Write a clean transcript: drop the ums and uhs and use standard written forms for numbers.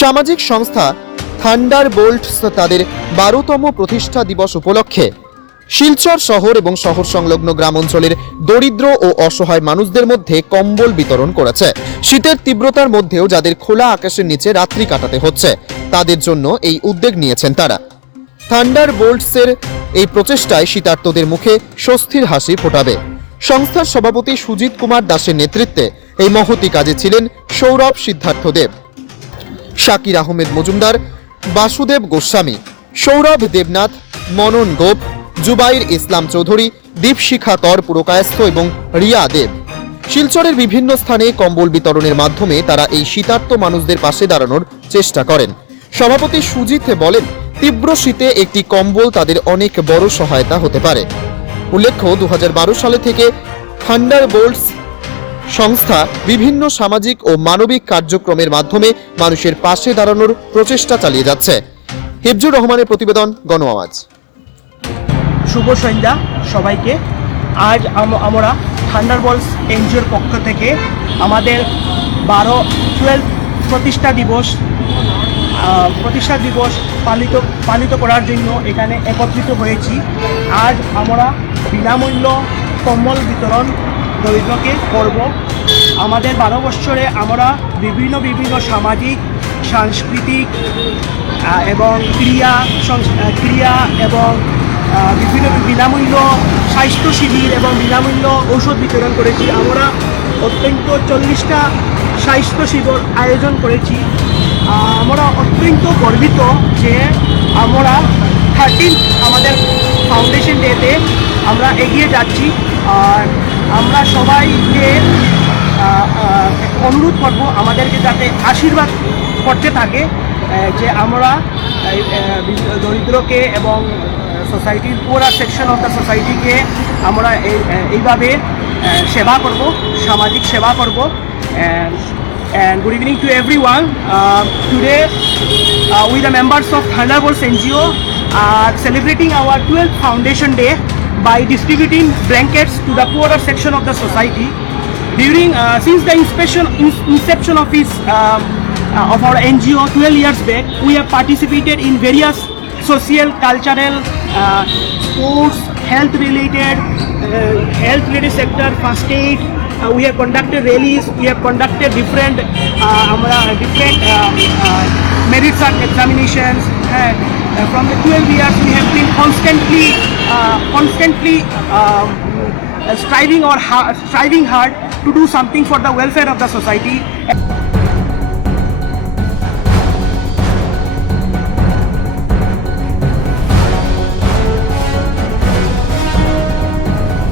সামাজিক সংস্থা থান্ডারবোল্টস তাদের 12তম প্রতিষ্ঠা দিবস উপলক্ষে শিলচর শহর এবং শহর সংলগ্ন গ্রাম অঞ্চলের দরিদ্র ও অসহায় মানুষদের মধ্যে কম্বল বিতরণ করেছে। শীতের তীব্রতার মধ্যেও যাদের খোলা আকাশের নিচে রাত্রি কাটাতে হচ্ছে তাদের জন্য এই উদ্যোগ নিয়েছেন তারা। থান্ডারবোল্টসের এই প্রচেষ্টায় শীতার্তদের মুখে স্বস্তির হাসি ফোটাবে। সংস্থার সভাপতি সুজিত কুমার দাসের নেতৃত্বে এই মহতি কাজে ছিলেন সৌরভ সিদ্ধার্থ দেব, শাকির আহমেদ মজুমদার, বাসুদেব গোস্বামী, সৌরভ দেবনাথ, মনন গোপ, জুবাইর ইসলাম চৌধুরী, দীপশিখা কর পুরকায়স্থ এবং রিয়া দেব। শিলচরের বিভিন্ন স্থানে কম্বল বিতরণের মাধ্যমে তারা এই শীতার্ত মানুষদের পাশে দাঁড়ানোর চেষ্টা করেন। সভাপতি সুজিত বলেন, তীব্র শীতে একটি কম্বল তাদের অনেক বড় সহায়তা হতে পারে। উল্লেখ্য, 2012 সালে থেকে থান্ডারবোল্টস সংস্থা বিভিন্ন সামাজিক ও মানবিক কার্যক্রমের মাধ্যমে মানুষের পাশে দাঁড়ানোর প্রচেষ্টা চালিয়ে যাচ্ছে। হিফজুর রহমানের প্রতিবেদন, গণ আওয়াজ। শুভ সন্ধ্যা সবাইকে। আজ আমরা থান্ডারবোল্টস এনজিওর পক্ষ থেকে আমাদের 12 প্রতিষ্ঠা দিবস পালিত করার জন্য এখানে একত্রিত হয়েছি। আজ আমরা বিনামূল্য কম্বল বিতরণ দরিদ্রকে করব। আমাদের 12 বছরে আমরা বিভিন্ন সামাজিক, সাংস্কৃতিক এবং ক্রিয়া এবং বিভিন্ন বিনামূল্য স্বাস্থ্য শিবির এবং বিনামূল্য ঔষধ বিতরণ করেছি। আমরা অত্যন্ত 40টা স্বাস্থ্য শিবির আয়োজন করেছি। আমরা অত্যন্ত গর্বিত যে আমরা 13 আমাদের ফাউন্ডেশন ডেতে আমরা এগিয়ে যাচ্ছি। আর আমরা সবাইকে অনুরোধ করব আমাদেরকে যাতে আশীর্বাদ করতে থাকে, যে আমরা দরিদ্রকে এবং সোসাইটির পুরা সেকশন অফ দ্য সোসাইটিকে আমরা এইভাবে সেবা করব, সামাজিক সেবা করব। And good evening to everyone. Today we the members of Thunderbolts NGO are celebrating our 12th Foundation Day by distributing blankets to the poorer section of the society. Since the inception of our NGO 12 years back, we have participated in various social, cultural, sports, health related sector, first aid. We have conducted rallies, we have conducted different merit examinations. From the 12 years, we have been constantly striving hard to do something for the welfare of the society.